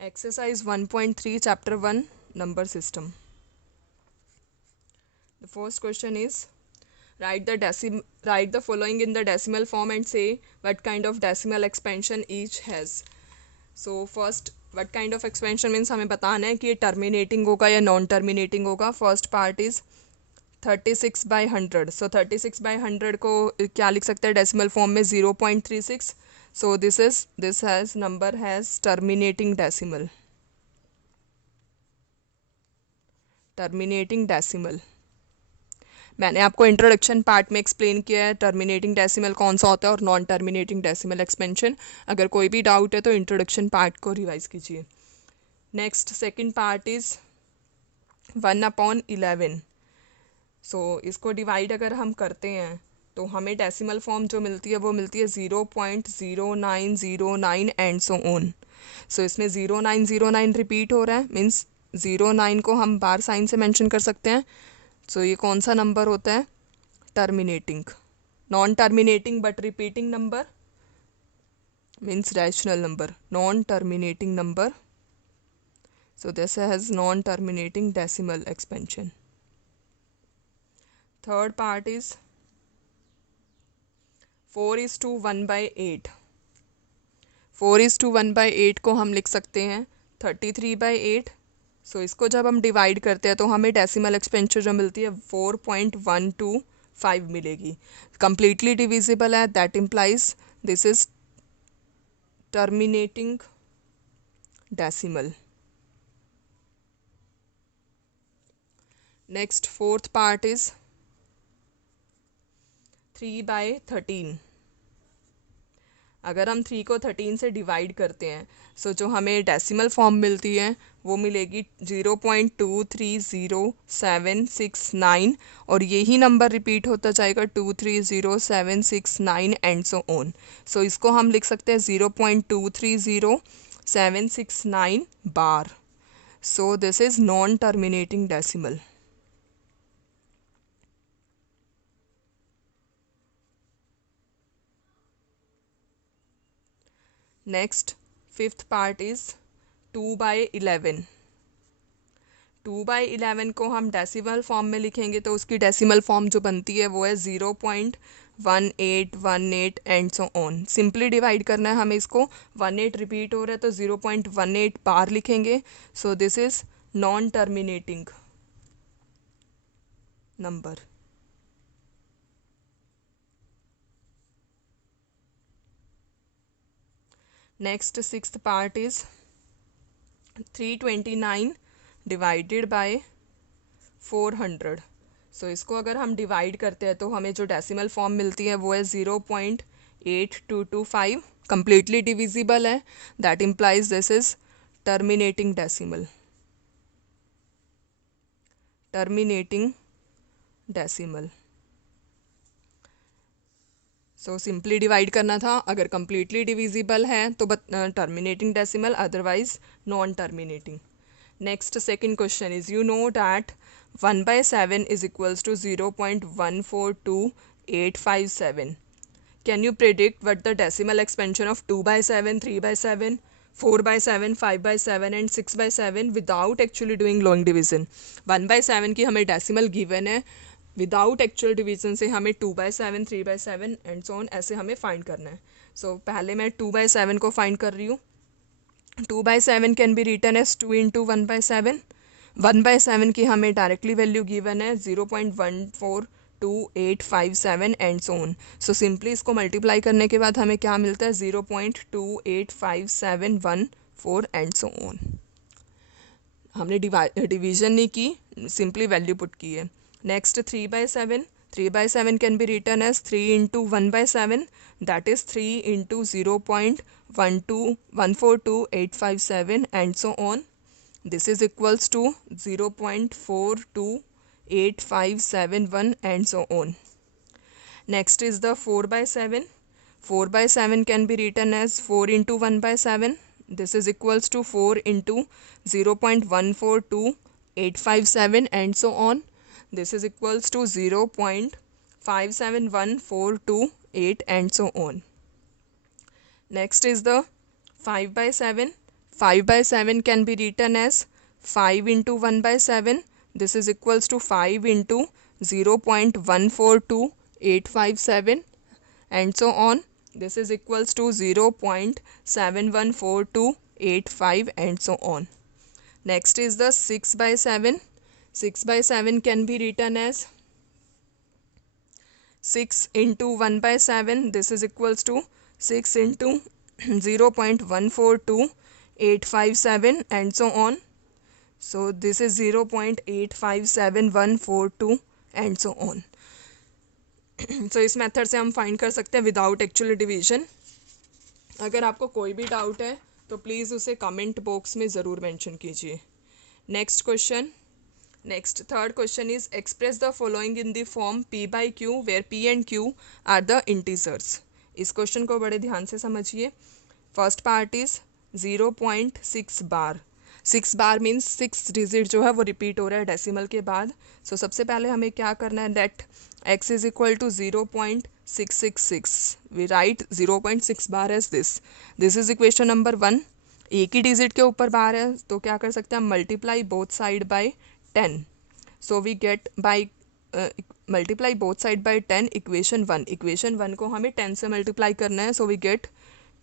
Exercise 1.3 Chapter 1 Number System. The first question is write the following in the decimal form and say what kind of decimal expansion each has. So first what kind of expansion means हमें बताना है कि ये terminating होगा या non terminating होगा. First part is 36/100. So 36/100 को क्या लिख सकते हैं डेसिमल फॉर्म में 0.36. So this has number has terminating decimal. Terminating decimal मैंने आपको इंट्रोडक्शन पार्ट में एक्सप्लेन किया है टर्मिनेटिंग डेसिमल कौन सा होता है और नॉन टर्मिनेटिंग डेसिमल एक्सपेंशन. अगर कोई भी डाउट है तो इंट्रोडक्शन पार्ट को रिवाइज कीजिए. Next second part is 1/11. सो इसको डिवाइड अगर हम करते हैं तो हमें डेसिमल फॉर्म जो मिलती है वो मिलती है 0.0909 एंड सो ऑन. सो इसमें 0909 रिपीट हो रहा है मीन्स 09 को हम बार साइन से मेंशन कर सकते हैं. सो ये कौन सा नंबर होता है? Terminating. Non terminating but repeating number means rational number. Non terminating number. So this has non terminating decimal expansion. Third part is 4:1/8. 4:1/8 को हम लिख सकते हैं 33/8. सो इसको जब हम डिवाइड करते हैं तो हमें डेसिमल एक्सपेंशन जो मिलती है 4.125 मिलेगी. कंप्लीटली डिविजिबल है. That implies this is terminating decimal. Next fourth part is 3/13. अगर हम 3 को 13 से डिवाइड करते हैं सो जो हमें डेसिमल फॉर्म मिलती है वो मिलेगी 0.230769 और यही नंबर रिपीट होता जाएगा 230769 एंड सो ऑन. सो इसको हम लिख सकते हैं 0.230769 bar. So this is non terminating decimal. Next fifth part is 2/11. 2/11 को हम डेसिमल फॉर्म में लिखेंगे तो उसकी डेसिमल फॉर्म जो बनती है वो है 0.1818 and so on. Simply divide करना है हमें इसको. 18 रिपीट हो रहा है तो 0.18 बार लिखेंगे. सो this is non terminating number. Next sixth part is 329 divided by 400. सो इसको अगर हम डिवाइड करते हैं तो हमें जो डेसिमल फॉर्म मिलती है वो है 0.8225. कंप्लीटली डिविजिबल है. That implies this is terminating decimal. Terminating decimal. So simply divide करना था. अगर कंप्लीटली डिविजिबल है तो terminating decimal, otherwise non terminating. Next second question is you know that 1/7 is equals to 0.142857. Can you predict what the decimal expansion of 2/7, 3/7, 4/7, 5/7 and 6/7 without actually doing long division. 1/7 की हमें decimal given है. Without actual division से हमें 2/7, 3/7 and so on ऐसे हमें find करना है. सो पहले मैं 2/7 को फाइंड कर रही हूँ. 2/7 can be written as 2 into 1/7. 1/7 की हमें डायरेक्टली वैल्यू गिवन है 0.142857 and so on. So simply इसको मल्टीप्लाई करने के बाद हमें क्या मिलता है 0.285714 एंड सो ऑन. हमने डिवीजन नहीं की, सिंपली वैल्यू पुट की है. Next 3/7. 3/7 can be written as 3 into 1/7, that is 3 into 0.142857 and so on. This is equals to 0.428571 and so on. Next is the 4/7. 4/7 can be written as 4 into 1/7. This is equals to 4 into 0.142857 and so on. This is equals to 0.571428 and so on. Next is the 5/7. 5 by 7 can be written as 5 into 1 by 7. This is equals to 5 into 0.142857 and so on. This is equals to 0.714285 and so on. Next is the 6 by 7. 6 by 7 can be written as 6 into 1 by 7. This is equals to 6 into 0.142857 and so on. So this is 0.857142 and so on. So इस method से हम find कर सकते हैं without actual division. अगर आपको कोई भी डाउट है तो प्लीज़ उसे कमेंट बॉक्स में ज़रूर मेंशन कीजिए. Next question. Next, third question is express the following in the form p by q where p and q are the integers. इस क्वेश्चन को बड़े ध्यान से समझिए. First part is 0.6 bar. 6 bar means 6 digit जो है वो रिपीट हो रहा है डेसिमल के बाद. सो सबसे पहले हमें क्या करना है, that x is equal to 0.666. We write 0.6 bar as this. This is equation number 1. एक ही डिजिट के ऊपर बार है तो क्या कर सकते हैं, multiply both side by 10. So we get by multiply both side by 10 equation 1. Equation 1 को हमें 10 से multiply करना है. So we get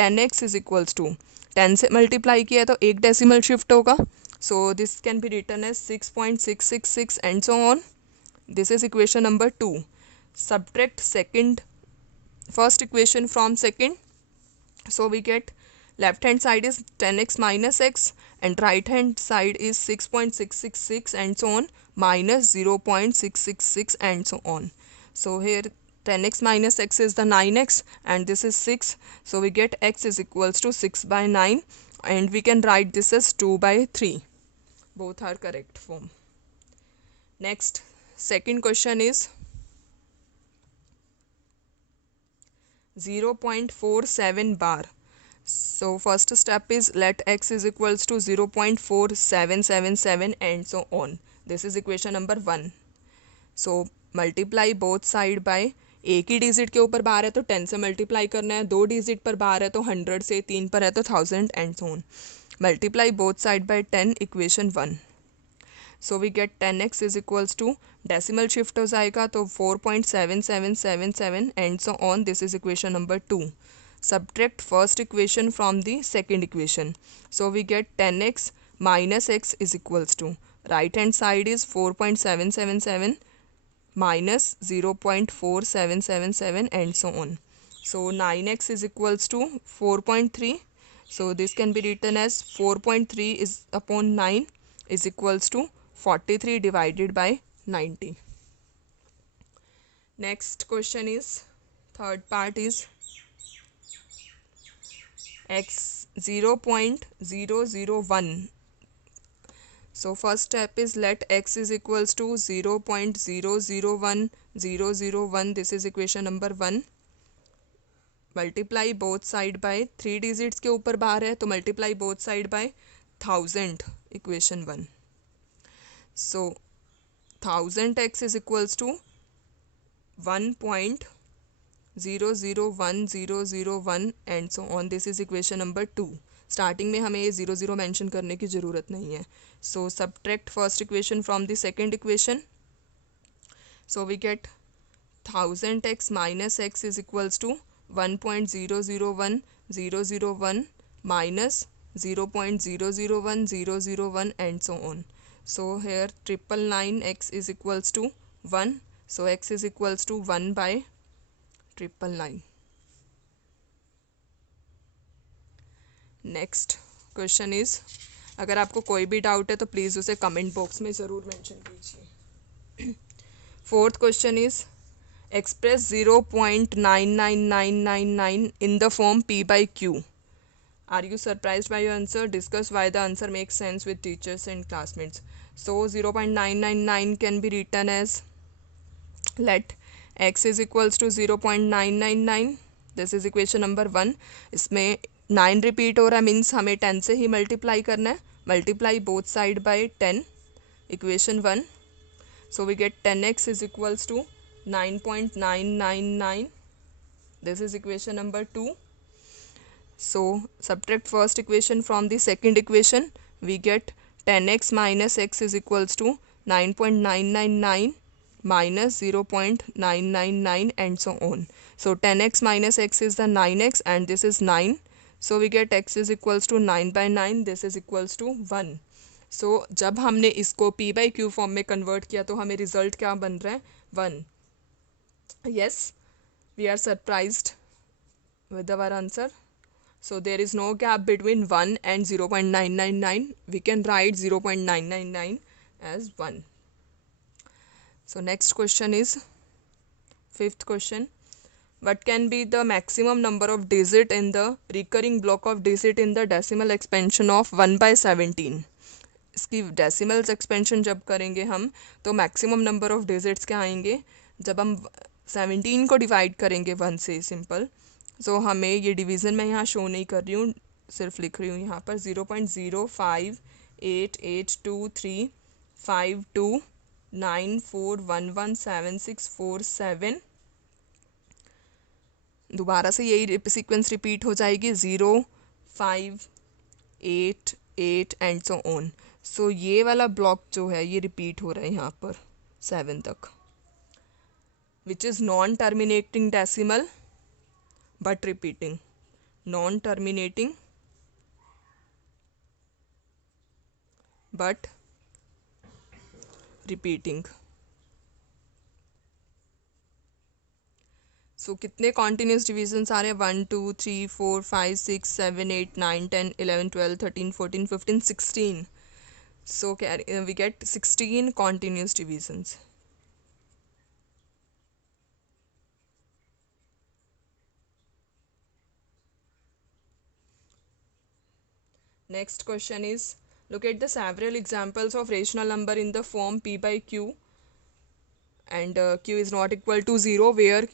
10x is equals to 10 से multiply किया तो एक decimal shift होगा. So this can be written as 6.666 and so on. This is equation number 2. Subtract first equation from second. So we get left hand side is 10x minus x and right hand side is 6.666 and so on minus 0.666 and so on. So here 10x minus x is the 9x and this is 6. So we get x is equals to 6 by 9 and we can write this as 2 by 3. Both are correct form. Next, second question is 0.47 bar. So first step is let x is equals to 0.4777 and so on. This is equation number 1. So multiply both side by, एक ही digit के ऊपर बार है तो 10 से multiply करना है, दो digit पर बार है तो 100 से, 3 पर है तो 1000 and so on. Multiply both side by 10 equation 1. So we get 10x is equals to decimal shift हो जाएगा तो 4.7777 and so on. This is equation number 2. Subtract first equation from the second equation. So we get 10x minus x is equals to, right hand side is 4.777 minus 0.4777 and so on. So 9x is equals to 4.3. So this can be written as 4.3 is upon 9 is equals to 43 divided by 90. Next question is, third part is x 0.001. So first step is let x is equals to 0.001001. This is equation number 1. Multiply both side by 3 digits के ऊपर बार है तो multiply both side by 1000 equation 1. So 1000x is equals to 1.001001 and so on. This is equation number 2. Starting में हमें ये 0 mention करने की ज़रूरत नहीं है. So subtract first equation from the second equation. So we get 1000x minus x is equals to 1.001001 minus 0.001001 and so on. So here 999x is equals to 1. So x is equals to 1 by 999. Next question is, अगर आपको कोई भी doubt है तो please उसे comment box में ज़रूर mention कीजिए. Fourth question is express 0.99999 in the form p by q. Are you surprised by your answer? Discuss why the answer makes sense with teachers and classmates. So 0.999 can be written as, let x is equals to 0.999. This is equation number 1. इसमें 9 repeat हो रहा है means हमें 10 से ही multiply करना है. Multiply both side by 10 equation 1. So we get 10x is equals to 9.999. This is equation number 2. So subtract first equation from the second equation. We get 10x minus x is equals to 9.999 minus 0.999 and so on. So 10x minus x is the 9x and this is 9. So we get x is equals to 9 by 9. This is equals to 1. So जब हमने इसको p by q form में convert किया तो हमें result क्या बन रहा है? 1. Yes, we are surprised with our answer. So there is no gap between 1 and 0.999. We can write 0.999 as 1. So next question is fifth question. What can be the maximum number of digit in the recurring block of digit in the decimal expansion of 1 by 17? इसकी decimals expansion जब करेंगे हम तो maximum number of digits क्या आएंगे? जब हम 17 को डिवाइड करेंगे 1 से, सिंपल. सो हमें ये डिवीज़न मैं यहाँ शो नहीं कर रही हूँ, सिर्फ लिख रही हूँ यहाँ पर 0.0588235294117647. दोबारा से यही सीक्वेंस रिपीट हो जाएगी 0 5 8 8 एंड सो ऑन. सो ये वाला ब्लॉक जो है ये रिपीट हो रहा है यहाँ पर 7 तक, which is non terminating decimal but repeating. Non terminating but repeating. So कितने continuous divisions आ रहे हैं? 1 2 3 4 5 6 7 8 9 10 11 12 13 14 15 16. So we get 16 continuous divisions. Next question is, look at the several examples of rational number in the form p by q and q is not equal to 0, where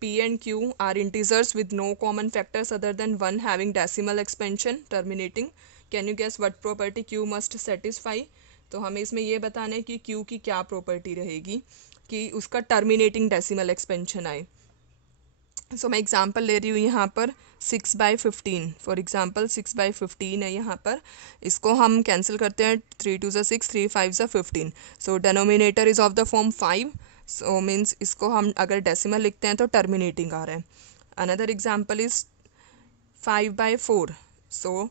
p and q are integers with no common factors other than 1 having decimal expansion terminating. Can you guess what property q must satisfy? तो हमें इसमें ये बताना है कि q की क्या property रहेगी कि उसका टर्मिनेटिंग डेसिमल एक्सपेंशन आए. सो मैं एग्जांपल ले रही हूँ यहाँ पर 6/15. फॉर एग्जांपल 6/15 है यहाँ पर. इसको हम कैंसिल करते हैं. 3 2 6 3 5 15. सो denominator is of the form 5. So means इसको हम अगर डेसिमल लिखते हैं तो टर्मिनेटिंग आ रहा है. Another example is 5/4. So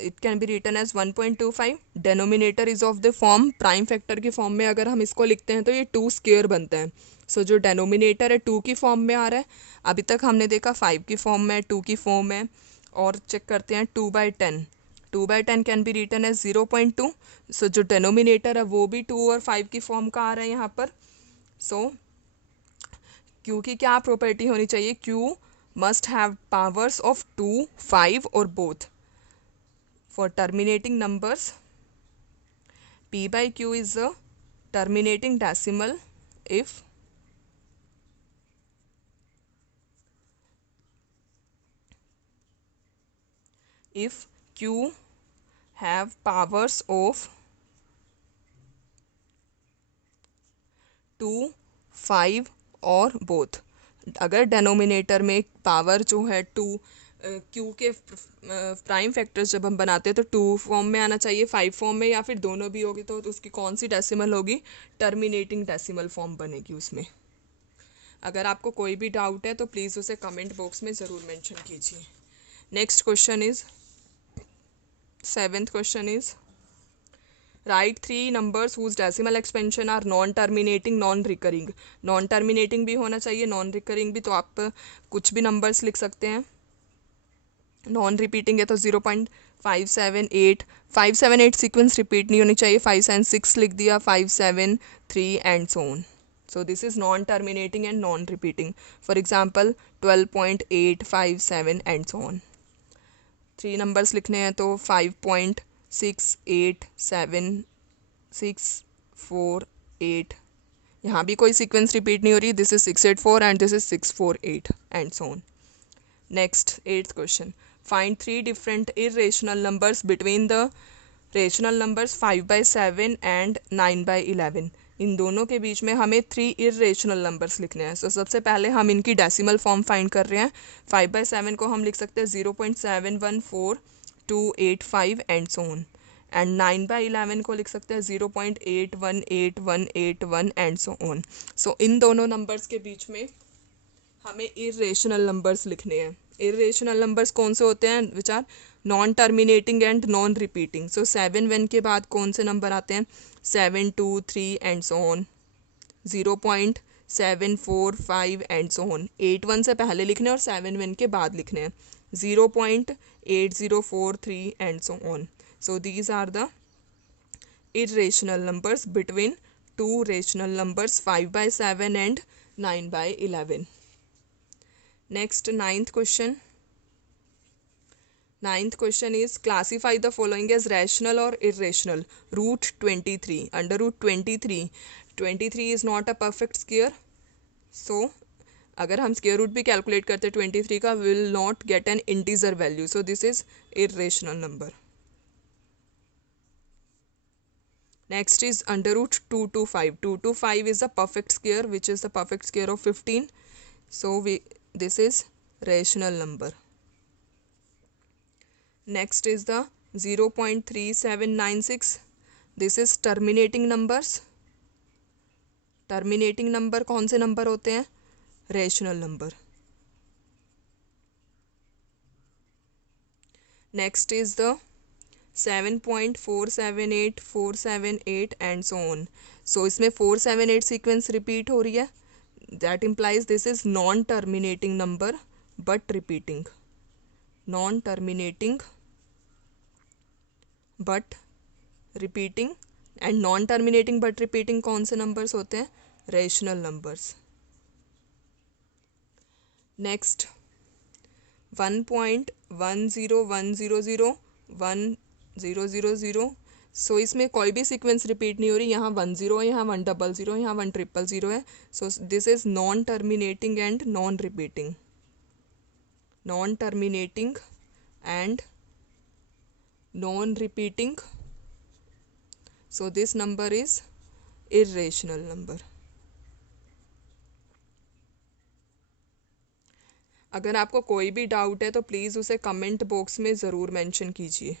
it can be written as 1.25. Denominator is of the form prime factor की फॉर्म में अगर हम इसको लिखते हैं तो ये 2 स्क्वायर बनता है. सो जो डेनोमिनेटर है 2 की फॉर्म में आ रहा है. अभी तक हमने देखा 5 की फॉर्म में, 2 की फॉर्म में. और चेक करते हैं 2/10. 2/10 कैन बी रिटन एज 0.2. सो जो डेनोमिनेटर है वो भी 2 और 5 की फॉर्म का आ रहा है यहाँ पर. सो क्यू की क्या प्रॉपर्टी होनी चाहिए? Q must have powers of 2 5 और both. For terminating numbers p by q is a terminating decimal if q have powers of 2 5 और both. अगर डेनोमिनेटर में पावर जो है 2, क्यू के प्राइम फैक्टर्स जब हम बनाते हैं तो 2 फॉर्म में आना चाहिए, 5 फॉर्म में, या फिर दोनों भी होगी तो उसकी कौन सी डेसिमल होगी? टर्मिनेटिंग डेसिमल फॉर्म बनेगी उसमें. अगर आपको कोई भी डाउट है तो प्लीज़ उसे कमेंट बॉक्स में ज़रूर मेंशन कीजिए. Next question is 7th question is, write 3 numbers whose decimal expansion are non terminating non recurring. Non terminating भी होना चाहिए, नॉन रिकरिंग भी, तो आप कुछ भी नंबर्स लिख सकते हैं. नॉन रिपीटिंग है तो 0.578. 578 सीक्वेंस रिपीट नहीं होनी चाहिए. 5 and 6 लिख दिया, 5 7 3 and so on. So this is non terminating and non repeating. For example 12.857 and so on. 3 numbers लिखने हैं तो 5.687 यहाँ भी कोई सीक्वेंस रिपीट नहीं हो रही. This is 684 and this is 648 and so on. Next 8th question, find 3 different irrational numbers between the rational numbers 5/7 and 9/11. इन दोनों के बीच में हमें 3 इरेशनल नंबर्स लिखने हैं। सो सबसे पहले हम इनकी डेसिमल फॉर्म फाइंड कर रहे हैं। 5/7 को हम लिख सकते हैं 0.714 एंड सो ऑन। एंड 9/11 को लिख सकते हैं 0.818181 एंड सो ऑन। सो इन दोनों नंबर्स के बीच में हमें इरेशनल नंबर्स लिखने हैं। इरेशनल नंबर्स कौन से होते हैं? Which are non terminating and non repeating. So 7 के बाद कौन से नंबर आते हैं? 7, 2, 3 and so on. 0.745 and so on. 8 से पहले लिखने और 7 के बाद लिखने हैं। 0.8043 and so on. So these are the irrational numbers between two rational numbers 5/7 and 9/11. Next, ninth question. Ninth question is classify the following as rational or irrational. Root 23. Under root 23, 23 is not a perfect square. So अगर हम square root भी calculate करते हैं 23 का, we will not get an integer value. So this is irrational number. Next is under root 2 to 5. 2 to 5 is a perfect square, which is the perfect square of 15. So this is rational number. Next is the 0.3796. This is terminating numbers. Terminating number कौन से number होते हैं? Rational number. Next is the 7.478478 and so on. So इसमें 478 sequence repeat हो रही है. That implies this is non-terminating number but repeating. Non-terminating but repeating. And non-terminating but repeating कौन से numbers होते हैं? Rational numbers. Next 1.101001000. सो इसमें कोई भी सीक्वेंस रिपीट नहीं हो रही. यहाँ 10 है, यहाँ 100, यहाँ 1000 है. सो this is non terminating and non repeating. Non terminating and non repeating. So this number is irrational number. अगर आपको कोई भी डाउट है तो प्लीज़ उसे कमेंट बॉक्स में ज़रूर मेंशन कीजिए.